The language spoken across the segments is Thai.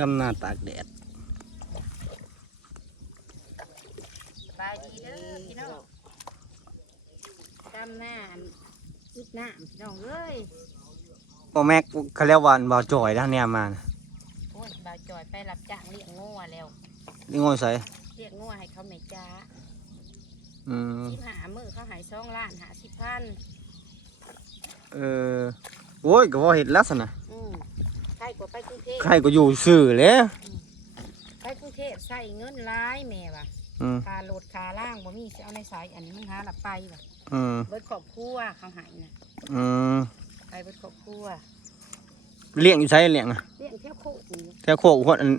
ดำนาตากแดดบายดีเด้อพี่น้องดำหน้าอันอึดน้ำพี่น้องเอ้ยโอแม็กเขาเรียกว่าบ่าวจ่อยทางเนี้ยมานะโอ้ยบ่าวจอยไปรับจ้างเลี้ยงงัวแล้วนี่ง่อยใส่เลี้ยงงัวให้เขาแม่จ้าอืมสิบหามือเขาใหายสองล้านหาสิบพันเออโอ้ยก็บ่เห็นลักษณะอืมใคร กว่าไปกรุงเทพใครก็อยู่ซื่อแหล้วไปกรุงเทพใส่เงินร้ายแม่ว่ะอืมคาโหลดคาล่างบ่มีสิเอาในสายอันนี้มึงหาหลับไปว่ะอืมเบิดครอบครัวเขาใหายนะอืมไปเบิดครอบครัวเลี้ยงอยู่ใช้เลี้ยงอะเลี้ยงเที่ยวโคกนี่แถวโคกหัวอัน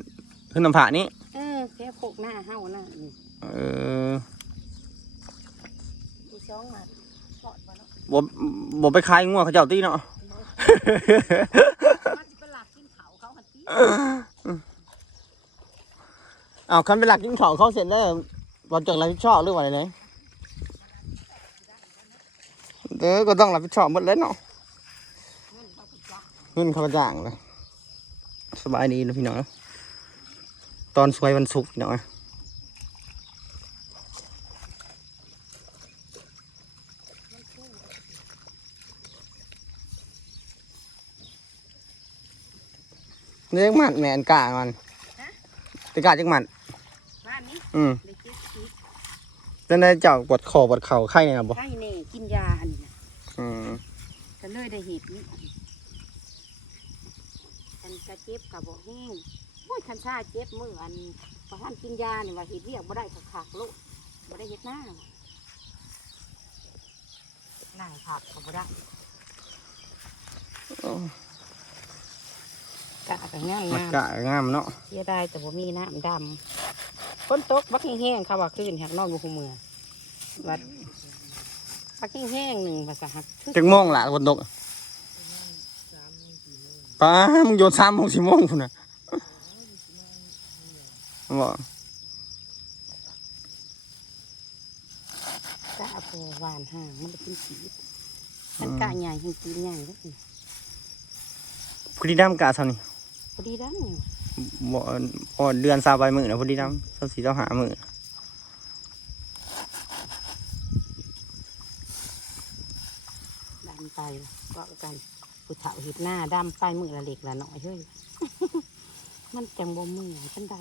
ขึ้นน้ำผานี้เออเที่ยวโคกหน้าเฮาน่ะนี่เอออีสองอะหอดบ่เนาะบ่บ่ไปขายงัวเขาเจ้าตีเนาะ เอ้าวคันเป็นหลักกินข้าวเขาเสร็จแล้วบ่จักรับผิดชอบหรือว่าอะไรเด้อก็ต้องรับผิดชอบหมดเลยเนาะเงินเขาก็จ้างเงินเขาก็จ้างเลยสบายดีนะพี่น้องตอนสวยวันศุกร์พี่น้อง เลี้ยงมัดแมนกามันตะกาจักมัดบ้านนี้อืมได้เจ็ดสิบแล้วได้เจ้าปวดคอปวดเข่าไข้เนี่ยบ่ให้แน่กินยาอันนี้นะอืมก็เลยได้เห็ดนี่อันกระเจ็บกับบ่แห้งโอ้ยคันชาเจ็บมืออันพอท่านกินยาเนี่ยว่าเห็ดเรียกบ่ได้ขักขักๆลูกบ่ได้เห็ดหน้านั่งผักก็บ่ได้ กะกับงามมันงามกะงามเนาะเสียได้แต่บ่มีน้ำดำฝนตกบักแห้งๆเขาว่าคืนหักนอนบ่ฮู้มือวัดบักแห้งๆหนึ่งภาษาหักจักโมงล่ะคนตกป้ามึงโยนสามโมงสี่โมงพุ่นน่ะบอกกะโพหวานห่างมันจะเป็นสีมันกะใหญ่ให้กินใหญ่ก็คือพอดีดำกะเท่านี้พ อดีดังบ่พอเดือนซาใบมือนะพอดีดำเท่าสี่เท่าหามือดำไปก็กันผู้เฒ่าเห็ดหน้าดำไปมือละเล็กละน้อยเฮ้ย มันจังบ่มือกันใด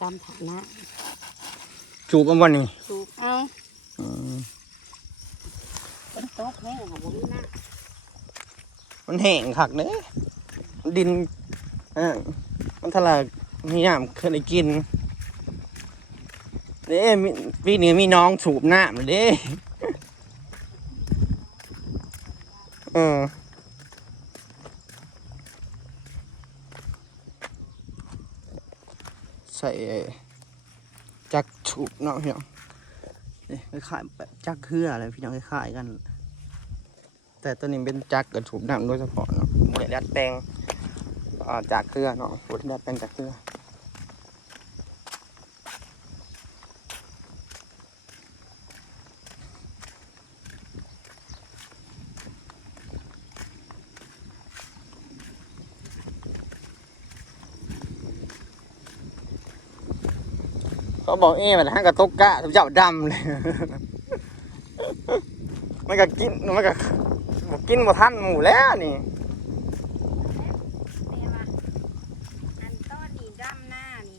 ดำฐานะจูบอันวันนี้สูบเอาอืมฝนตกแห้งของบ่มีน้มันแห้งคักเด้ ดินเออมันทะลามีน้ำเคยได้กินเด้มีปีนี้มีน้องสูบน้ำเด้เออใส่จักสูบเนาะพี่น้องนี่คล้ายๆแบบจักเครืออะไรพี่น้องคล้ายๆกัน แต่ตัวนี้เป็นจักกระสูบน้ำโดยเฉพาะเนาะบริดัดแปลง จากเครือเนาะบริดัดแปลงจากเครือเขาบอกเอ๊ะมันห้างกระตกกะเจ้าดำเลย มันก็กิน มันก็บอกกินบ่ทันหมูแล้วนี่ำแม่ว่าอันต้นนี่ดำหน้านี่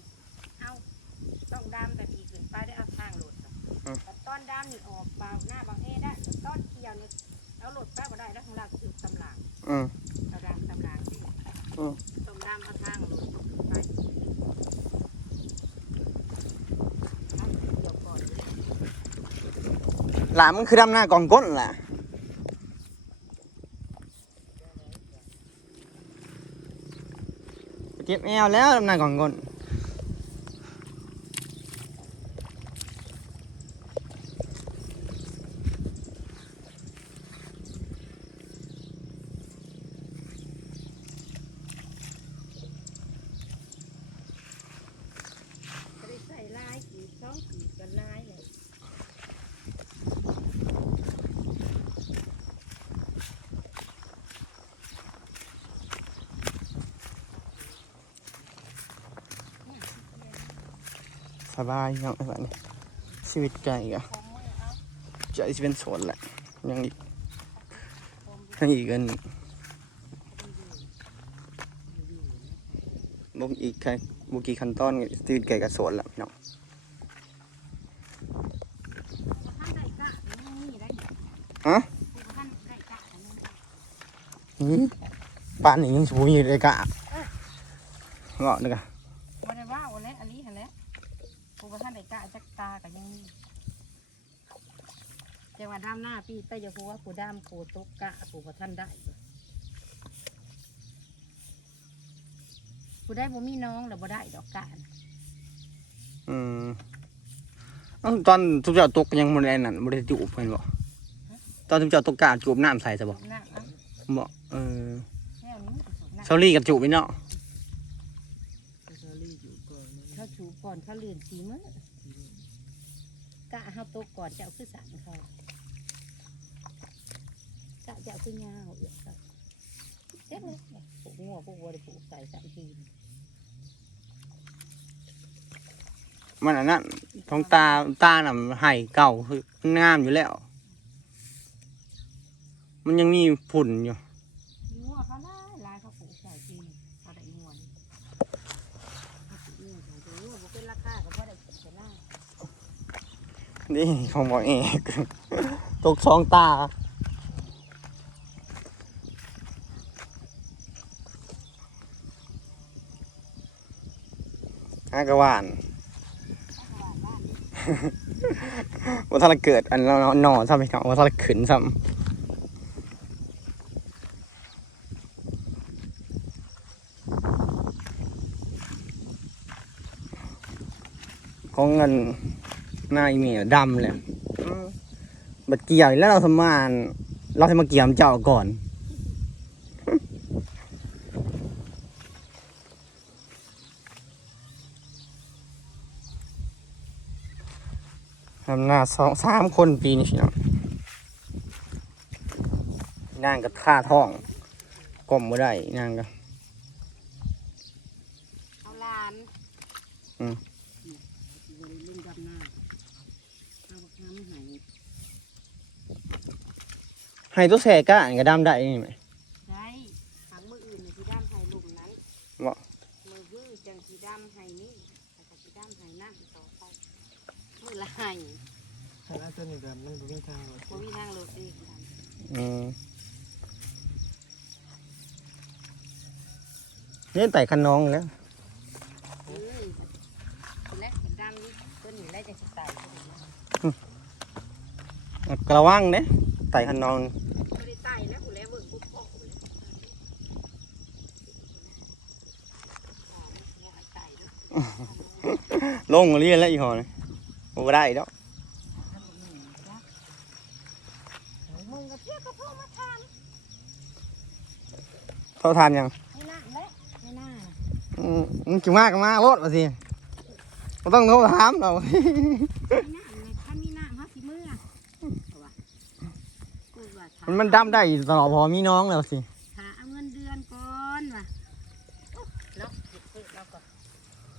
เอาต้องดำแบบอีกขึ้นไปได้เอาทางหลุด แต่ต้นดำนี่ออกบางหน้าบางเอได้แต่ต้นเขียวนี่เอาหลุดไปก็ได้แล้วข้างล่าคือตำหลังอืมเอาดำตำหลังสิอืมต้มดำเอาทางหลุดไปเอาเดี๋ยวก่อนหลามันคือดำหน้ากองก้นแหละเก็บแอวแล้วดำหน้ากองก้น สบายยังไงบ้านี้ชีวิตไก่อะผมมือเอาจะจะเป็นโสดแหละยังอีกผมยังอีกกันบุกอีกแค่บุกกี่ขั้นตอนชีวิตไก่กับโสดแหละพี่น้องท่านได้กะยังมีได้ฮะท่านได้กะอันนั้นหืมป้านนี่ยังสูงอยู่เลยกะเงาะนึกอะ กะจักตาก็ยังมีจังว่าดำหน้าพี่แต่อย่าพูดว่าผู้ดำผู้ตกกะผู้บ่ท่านได้ผู้ได้บ่มีน้องแล้วบ่ได้ดอกกะน่ะอืมเอ้าตอนทุกเจ้าตกยังบ่ได้นั่นบ่ได้จูบเพิ่นบ่ตอนทุกเจ้าตกกะจูบน้ำใส่ซะบ่น้าเอาบ่เออแนวนี้ก็สูบน้ำเซาลี่กับจูบพี่เนาะ เขาถูก่อนเขาเลื่อนสีมือ กะเฮาตกก่อนจะเอาคือสันเขากะจะเอาคือยาวเอียดครับเจ๊เลยเนี่ยปลูกงัวปลูกวัวได้ปลูกใส่สามทีมันอันนั้นท้องตาตาน่ะไห้เก่าคืองามอยู่แล้ว มันยังมีฝุ่นอยู่ งัวเขาล่ายลายเขาปลูกใส่ทีเขาได้งัวนี่เขาปลูกงัวใส่ตัวงัวบ่เป็นราคาก็บ่ได้เสียหน้า นี่ของบอเองตกสองตาฮากะวานว่าถ้าเราเกิดอันเราหนอนซ้ำไปเนาะว่าถ้าเราขืนซ้ำของเงิน หน้าอีเมียดำเลยอืมบัดเกี่ยวแล้วเราสมานเราจะมาเกี่ยมเจ้าก่อนทำหน้าสองสามคนปีนี้พี่น้องนางก็ท่าท้องกลมบ่ได้นางก็เอาหลาน อืม บริลุงดำหน้าเอาบักน้ำใหาย ให้ตัวแสก้าอันก็ดำได้นี่ไหมได้ขังมืออื่นในสีดำให้ลุมนั้นบ่มือฮื้อจังสีดำให้นี่แล้วก็สีดำให้นั่งต่อไปมือละให้ถ้าเอาตัวนี้แบบมันบ่มีทางหรอกบ่มีทางโลดเองดำอืมนี่ไต่คันน้องแล้วเอ้ยและเห็นดำนี่ตัวนี้และจะสิตายตัวนี้กระวังเด้ไต่คันน้อง บ่ได้ตายแล้วกูแล้วเบิ่งปุ๊บพ่อกูแล้วบ่ให้ตายเด้อ ลงมาเรียนแล้วอีหอเลยบ่ได้ดอกมึงก็เที่ยวก็โทราถามเท่าทานยังมึงจิมากก็มารถมาสิบ่ต้องโทรถามเราไม่น่าเลยถ้ามีน้ำเขาสิมือเอาวะกูว่าถามันมันดำได้ตลอดพอมีน้องแล้วสิ หาเอาเงินเดือนก่อนว่ะแล้วเก็บซื้อแล้วก็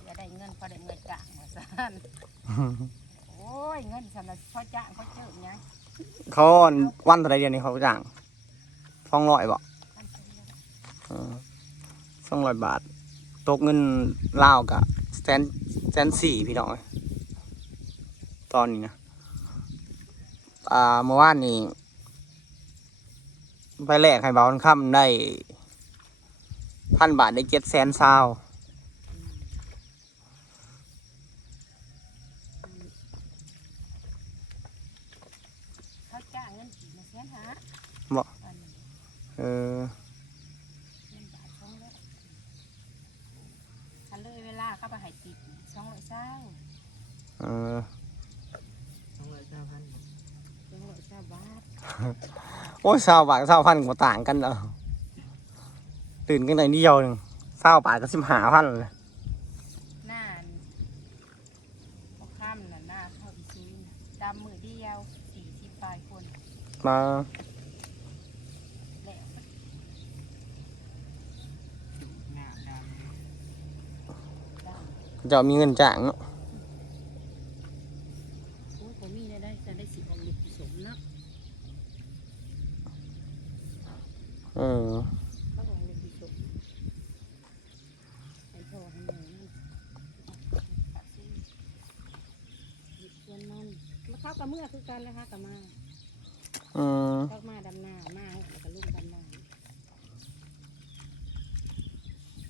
อย่าได้เงินพอได้เงินจ้างมาสั่นโอ้ยเงินสำหรับพอจ้างพอเจอเนี่ยเขาวันเท่าไรเดียวนี้เขาจ้างสองร้อยบ่ท่านเป็นเงินสองร้อยบาท ตกเงินลาวกะแสนแสนสี่พี่น้องเอ้ยตอนนี้นะอ่าเมื่อวานนี้ไปแลกให้เบาค่ำได้พันบาทได้เจ็ดแสนซาว เขาจ้างเงินกี่มาแสนหา บ่อันนี้เออเงินบาทสองร้อยถ้าเลยเวลาเข้าไปใหายติดสองร้อยเศร้าเออสองร้อยเก้าพันสองร้อยเศร้าบาทโอ้ยซาวบาทกับซาวพันก็ต่างกันเนาะตื่นกันไหนเดียวหนึ่งซาวบาทก็สิบหาพันเลย หน้าพอค่ำน่ะหน้าเท่าอีซุยน่ะดำมือเดียวสี่สิบปลายคน มาแล้วหน้าดดำจะมีเงินจ้างเนาะดผมมีได้ได้จะได้สิออกลูกผสมเนาะเออเขาออกลูกผสมให้พ่อให้แม่นั่นตัดสิหยิบส่วนนอนมาเข้ากับเมื่อคือกันนะคะกับมา อืมเข้ามาดำนามาให้แล้วก็ลุงดำนา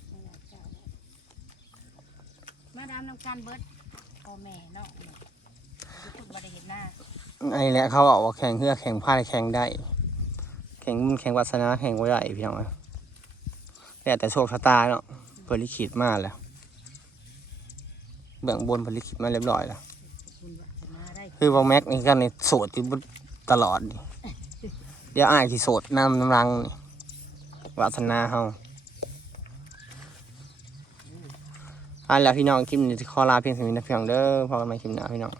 เอาล่ะเจ้าล่ะมาดำนำการเบิดพ่อแม่เนาะเนี่ยทุกคนบ่ได้เห็นหน้าอันนี้แหละเขาบอกว่าแข่งเพื่อแข่งพายแข่งได้ แข่งบุญแข่งวาสนาแข่งไว้ได้พี่น้องเอ้ยแต่แต่โชคชะตาเนาะเพิ่นลิขิตมาแล้วเบื้องบนเพิ่นลิขิตมาเรียบร้อยแล้วคุณวัฒนาได้ คือว่าแม็กนี่กันในโสดที่ตลอดนี่ เดี๋ยวอ้ายที่โสดน้ำน้ำรังวาสนาเฮาอันแล้วพี่น้องคลิปนี้ขอลาเพียงเท่านี้นะพี่น้องเด้อพอกันใหม่คลิปหน้าพี่น้อง